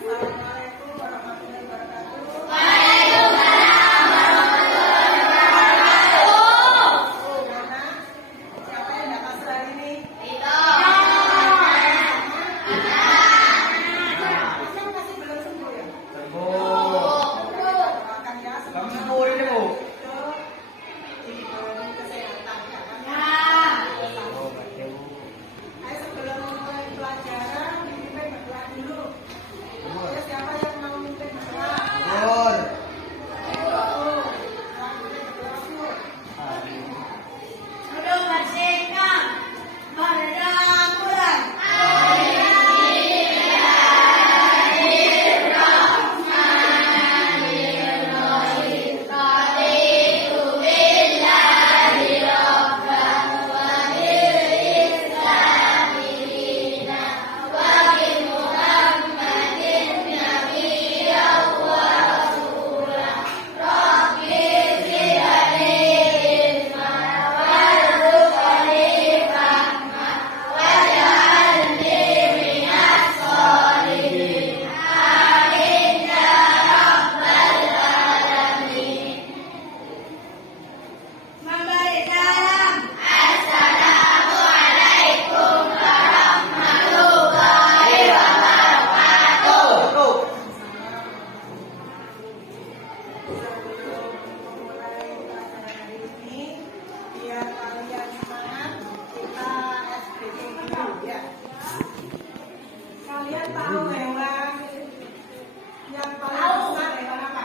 Assalamualaikum warahmatullahi wabarakatuh. Siapa yang dapat surat ini? Masih belum sembuh ya? Doakan ya semoga diberi kesehatan ya kan? Ayo sebelum mulai pelajaran dipimpin berdoa dulu. Ya, siapa yang mau mimpin berdoa? Kalian tahu hewan yang paling besar hewan apa?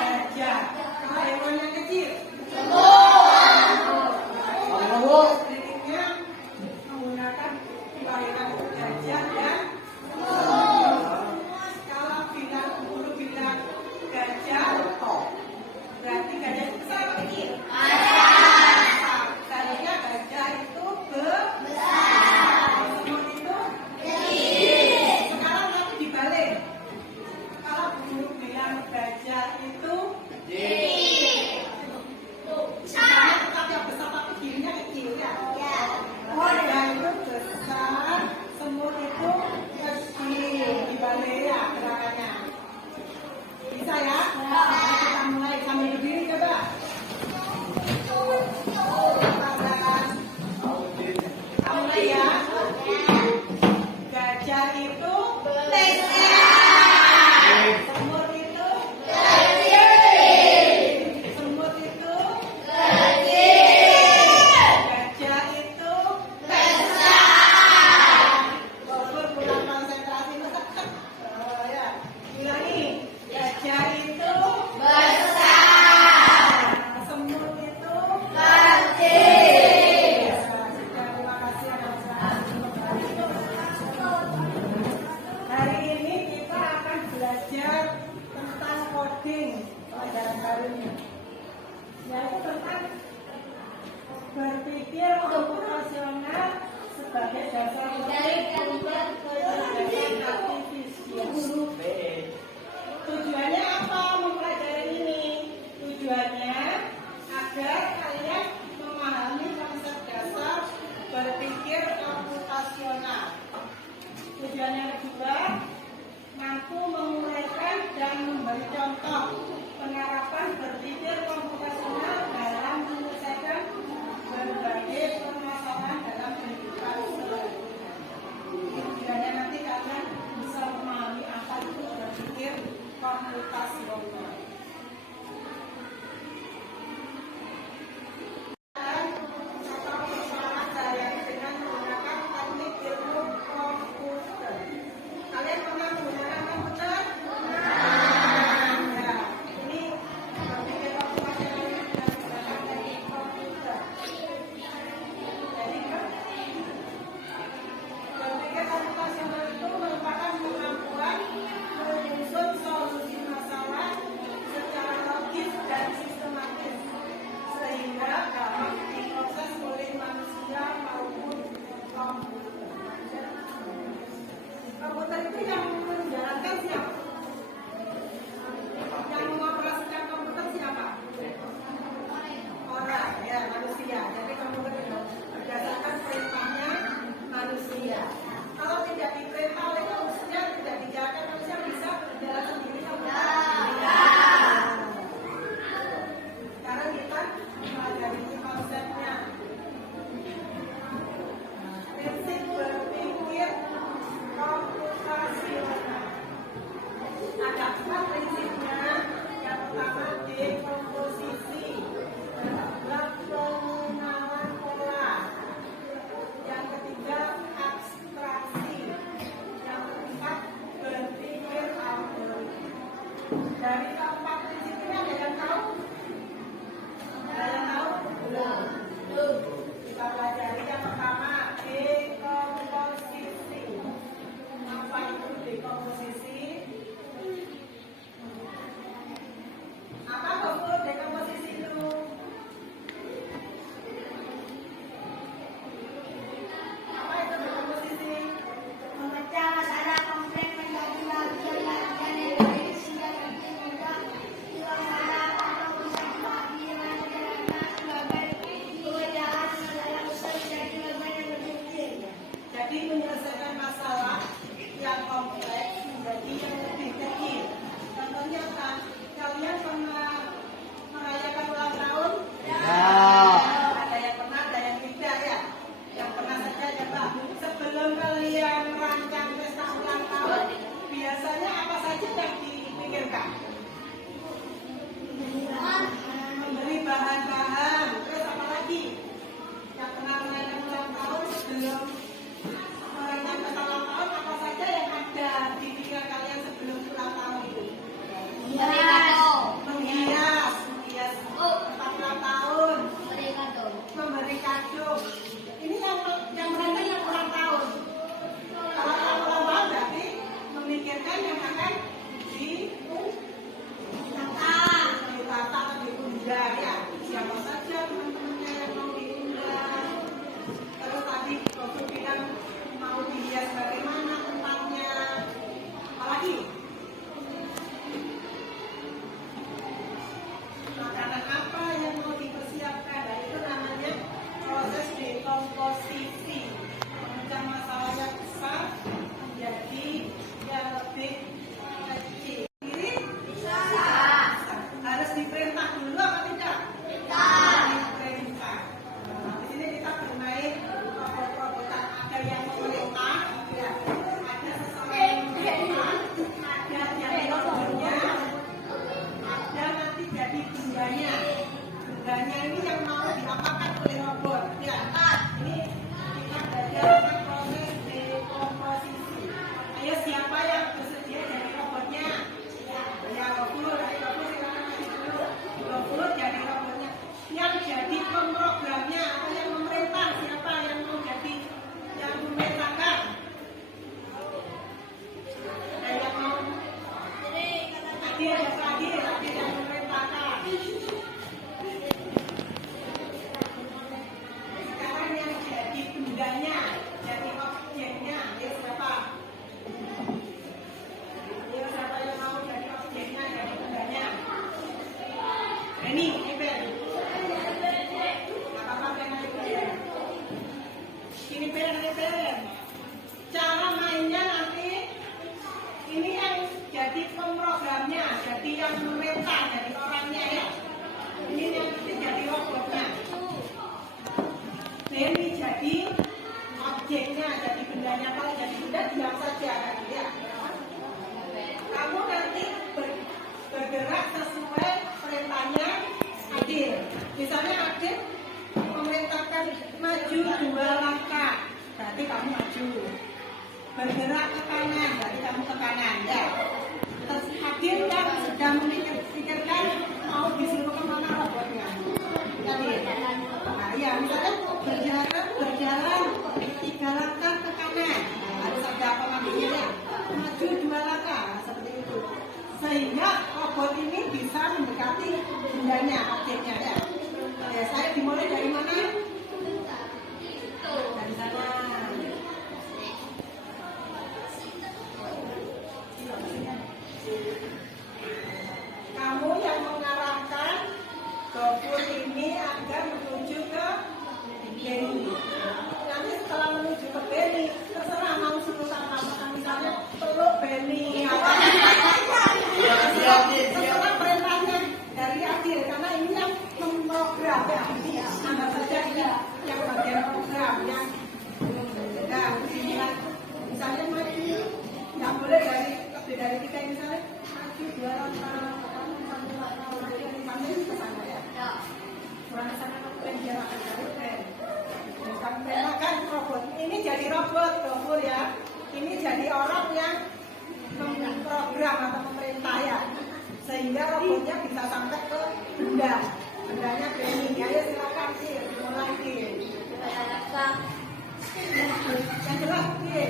Gajah. Kalau hewan yang kecil? Dirinya menggunakan kelahiran gajah dan kalau huruf bilang gajah, berarti gajah itu besar atau kecil? Seharusnya gajah itu besar. Semut itu sekarang lagi dibalik. Kalau guru bilang gajah itu misalnya tetap yang besar tapi dirinya kecil ya. Gajah itu besar, semut itu kecil. Dibalik ya gerakannya. Bisa ya? Nah, kita mulai sambil berdiri coba. Mulai ya. Gajah itu semut itu semut itu gajah itu walaupun kurang konsentrasi ya. Ulangi. Gajah itu semut itu terima kasih anak-anak. Hari ini kita akan belajar tentang coding pelajaran barunya, yaitu tentang berpikir komputasional sebagai dasar logik untuk kecerdasan artifisial. Tujuannya apa mempelajari ini? Tujuannya agar kalian memahami konsep dasar berpikir komputasional. Tujuan yang kedua, mampu menguraikan dan memberi contoh penerapan berpikir komputasional dalam menyelesaikan berbagai permasalahan dalam kehidupan sehari-hari. Tujuannya nanti kalian bisa memahami apa itu berpikir komputasional. Kalian pernah menggunakan komputer? Berpikir komputasional itu merupakan kemampuan menyusun solusi masalah Dari keempat prinsip ini ada yang tahu? Ada yang tahu? Belum. Kita pelajari yang pertama, dekomposisi. Apa itu dekomposisi? Apa bentuk dekomposisi itu? Apa itu dekomposisi? Memecah masalah kompleks menjadi bagian-bagian yang baik sehingga nanti mudah dilaksanakan atau bisa dibagi masyarakat sebagai pemecahan masalah besar menjadi bagian yang lebih kecil. Jadi menyelesaikan masalah yang kompleks menjadi yang lebih kecil. Contohnya kan, kalian pernah merayakan ulang tahun? Ada yang pernah, ada yang tidak ya. Yang pernah saja ya Pak. Sebelum kalian merancang pesta ulang tahun, biasanya apa saja yang dipikirkan? Membeli bahan-bahan. Terus apa lagi? Yang pernah merayakan ulang tahun sebelum merayakan pesta ulang tahun, apa saja yang ada di pikiran kalian sebelum ulang tahun itu? Menghias tempat ulang tahun, memberi kado. Ini yang merancang yang ulang tahun. Kalau yang ulang tahun berarti memikirkan yang akan ditata atau diundang ya. Siapa saja teman-temannya yang mau diundang. Terus tadi waktu bilang mau dihias bagaimana tempatnya. Apalagi? Makanan apa yang mau dipersiapkan? Dan itu namanya proses dekomposisi. Memecah masalah yang besar menjadi yang lebih kecil. Ini bisa. Harus diperintah dulu apa tidak? Diperintah. Nah, di sini kita bermain robot-robotan. Ada yang memerintah, ya. Ada seseorang yang memerintah, ada jadi robotnya, ada nanti jadi bundanya. Bundanya ini yang mau diapakan oleh robot. Ya, ini kita belajar tentang proses dekomposisi. Ayo siapa yang bersedia jadi robotnya? Ya, Gofur, silakan kasih dulu. Gofur jadi robotnya. Yang jadi pemrogramnya atau yang memerintah siapa yang mau jadi yang memerintahkan? Ada yang mau? Tadi yang memerintahkan. Sekarang yang jadi bendanya, jadi objeknya, ya siapa? Ya siapa yang mau jadi objeknya, jadi bendanya? Ini Ben. Nggak apa-apa Ben, Ben. Ini Ben. Cara mainnya nanti ini yang jadi pemrogramnya, jadi yang memerintah, jadi orangnya ya. Ini yang jadi robotnya. Ini jadi objeknya, jadi bendanya. Kalau jadi benda diam saja kan ya. Kamu nanti bergerak sesuai perintahnya Adil. Misalnya Adil memerintahkan maju 2 langkah, berarti kamu maju. Bergerak ke kanan, berarti kamu ke kanan ya. Terus Adil yang sedang memikirkan mau disuruh kemana robotnya. Jadi, nah ya misalnya berjalan 3 langkah ke kanan, nah, harus ada pemanggilnya ya. Maju 2 langkah, seperti itu. Sehingga robot ini bisa mendekati bendanya, objeknya ya. Ya, saya dimulai dari mana? Dari sana. Kamu yang mengarahkan Gofur ini agar menuju ke Beni. Nanti setelah menuju ke Beni, terserah mau suruh apa. Misalnya peluk Beni. Terserah perintahnya dari Adil, karena ini yang memprogram ya. Anggap saja ini yang bagian program yang misalnya maju, nggak boleh dari kita misalnya maju 2 langkah, sampai ke sana ya. Kurang sana biar akan cari sampai kan robot. Ini jadi robot Gofur ya. Ini jadi orang yang memprogram atau memerintah ya. sehingga robotnya bisa sampai ke benda. Bendanya training. Ayo silakan sih, mulai sih. Yang jelas sih.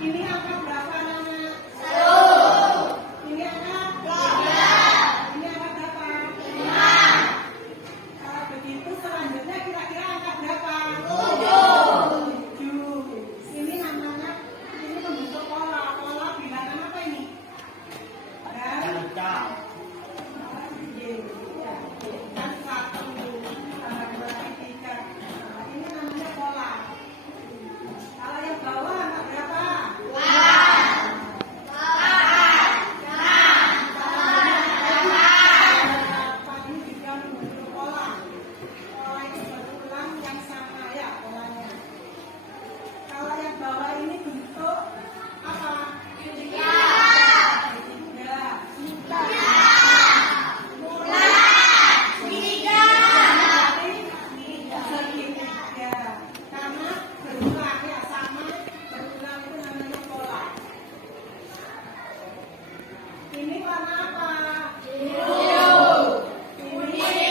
Ini angka berapa Nana? 1. Ini angka 3. Ini angka berapa? 5. Kalau begitu selanjutnya kira-kira angka berapa? 7. Ini namanya, ini membentuk pola. Pola bilangan apa ini? Dan kan 1 tambah 2 3. Ini namanya pola. Kalau yang bawah angka berapa? Ini warna apa? Biru. Ini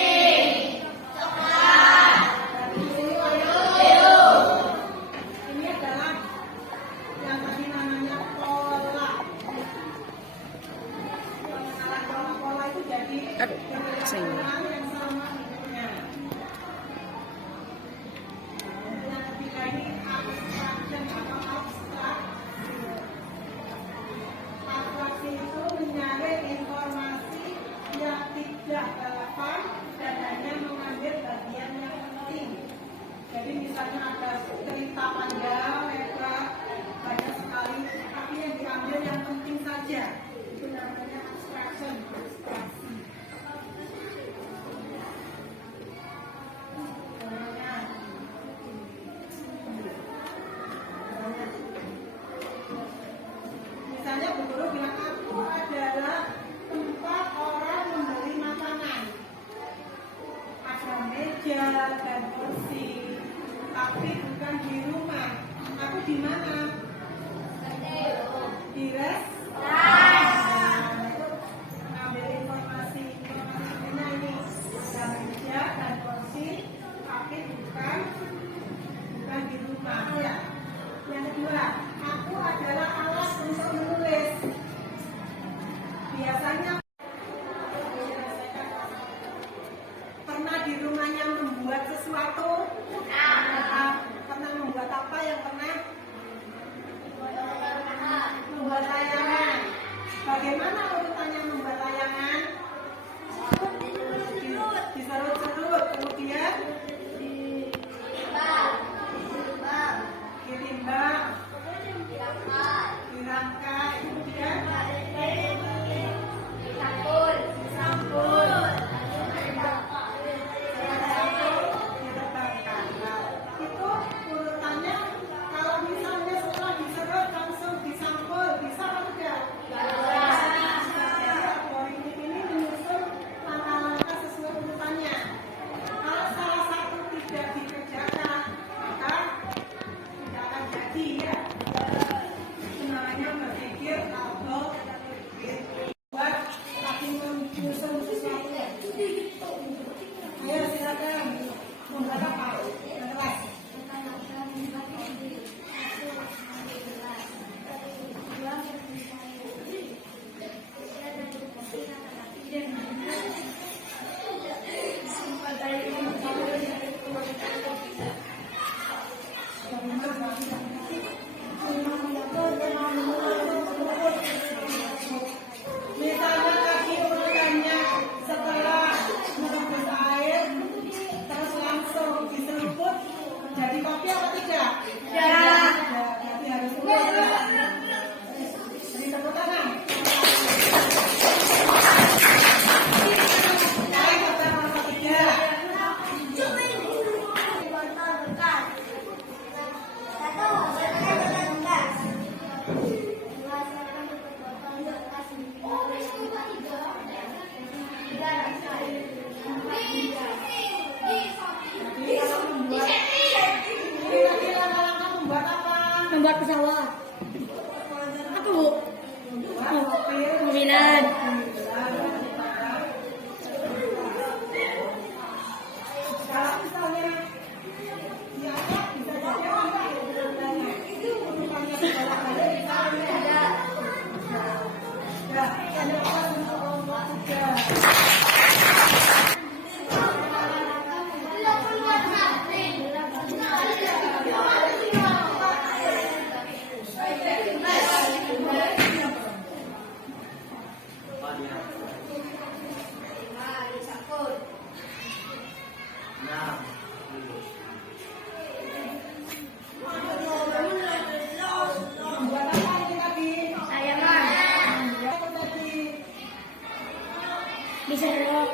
coklat. Dan ini warna biru. Ini adalah yang tadi namanya pola. Kalau pola itu jadi yang sama bentuknya. Yang ketiga ini abstraction atau abstrak. Abstraksi itu menyaring informasi yang tidak relevan dan hanya mengambil bagian yang penting. Jadi misalnya ada cerita panjang, lebar, banyak sekali, tapi yang diambil yang penting saja. Itu namanya abstraction, abstraksi. Misalnya Bu Guru bilang, aku adalah tempat orang membeli makanan. Ada meja dan kursi, tapi bukan di rumah. Aku di mana? Di restoran. Mengambil informasi ini. Ada meja dan kursi, tapi bukan di rumah. Ya. Yang kedua, aku adalah alat untuk menulis. Biasanya pernah di rumahnya membuat sesuatu? Pernah membuat apa yang pernah? silakan. Membuat apa? Kelas. Misalnya kaki urutannya setelah menembus air, terus langsung diseruput, jadi kopi apa tidak? Tidak. Berarti harus urut. Beri tepuk tangan. Baik, kata nomor ketiga. Kira-kira langkah membuat apa? Membuat pesawat. Apa bu? Membuat mobil. Mobilan. Kalau misalnya diangkat bisa jadi apa? Itu urutannya sekolah ada di sana. Ya, ada apa untuk nomor tiga? Membuat apa ini tadi? Layangan. Apa tadi? Bisa belok.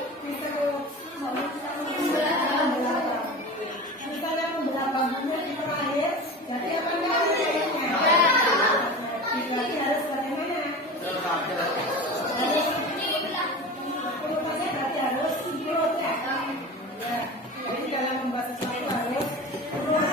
Misalnya membelah bambunya di terakhir, jadi apa enggak? Berarti harus bagaimana? Urutannya berarti harus sinkron ya. Ya, jadi dalam membuat sesuatu harus urut.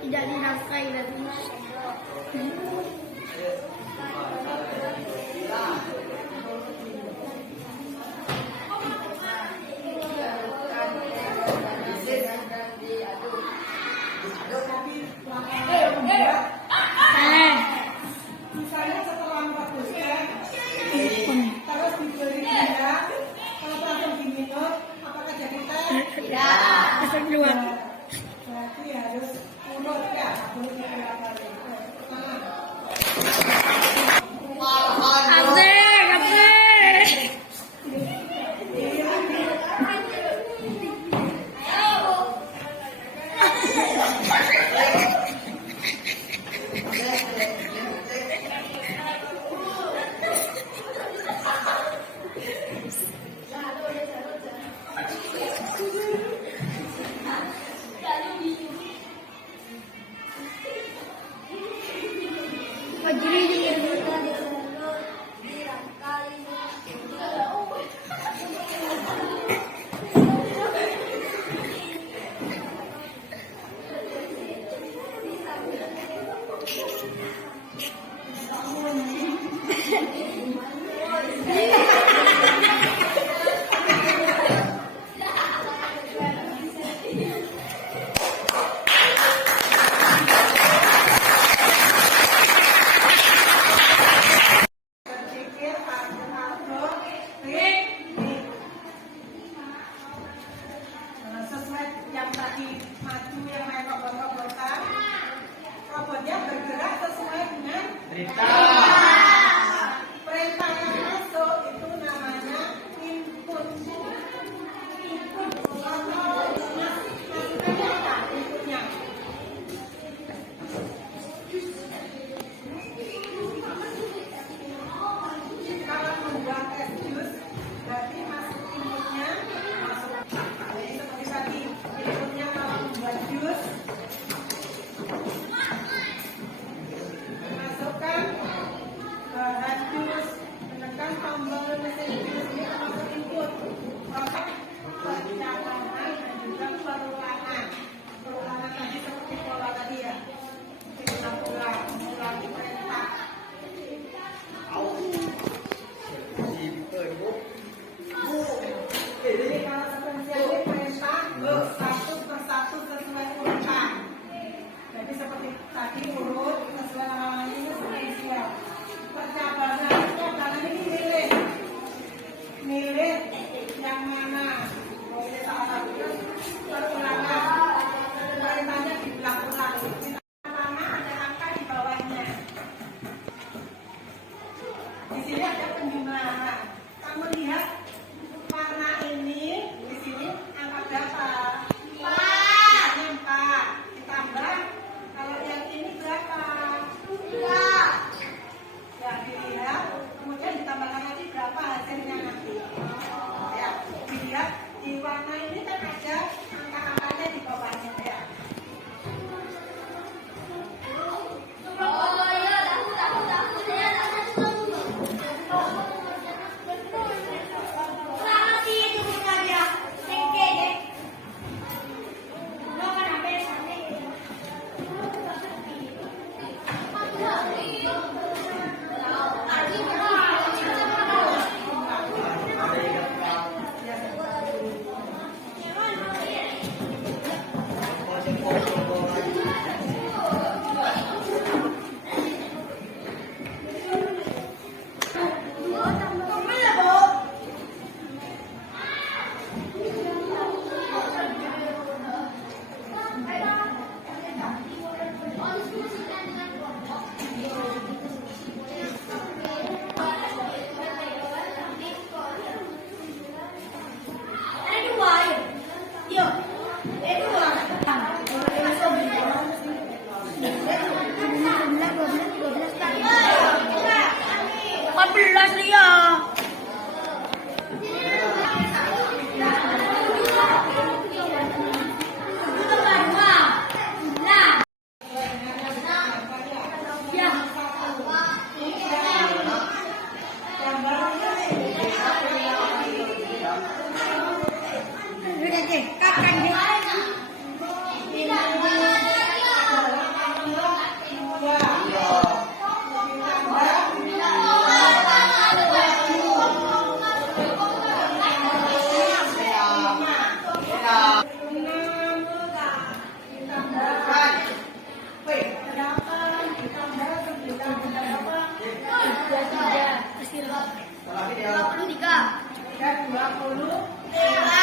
Tidak dinafkahi lagi. Dan 20